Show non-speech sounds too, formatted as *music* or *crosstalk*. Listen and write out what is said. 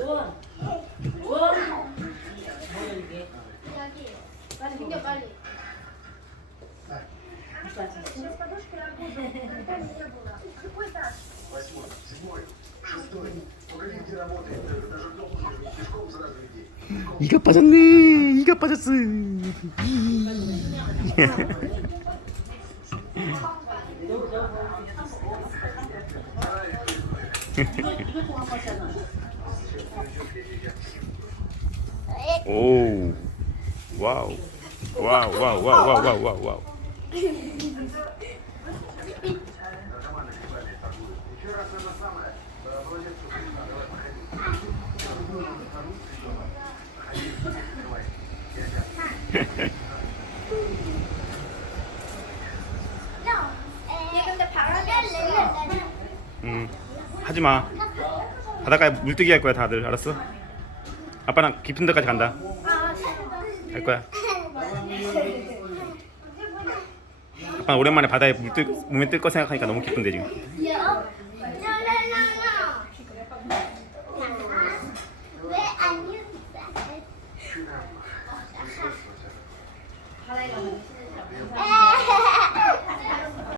주원. 주원. 뭐야 이게? 빨리 챙겨 빨리. Восьмой, седьмой, шестой. Погоди, где работает. Это даже кто 이가 빠졌네 이가 빠졌어. *laughs* 오 와우 와우 와우 와우 와우 와우 와우 음. 하지 마. 바닷가에 물뜨기 할 거야 다들. 알았어? 아빠랑 깊은 데까지 간다. 갈 거야. 아빠 오랜만에 바다에 물뜨 몸에 뜰 거 생각하니까 너무 기쁜데 지금. 바다에 가면 에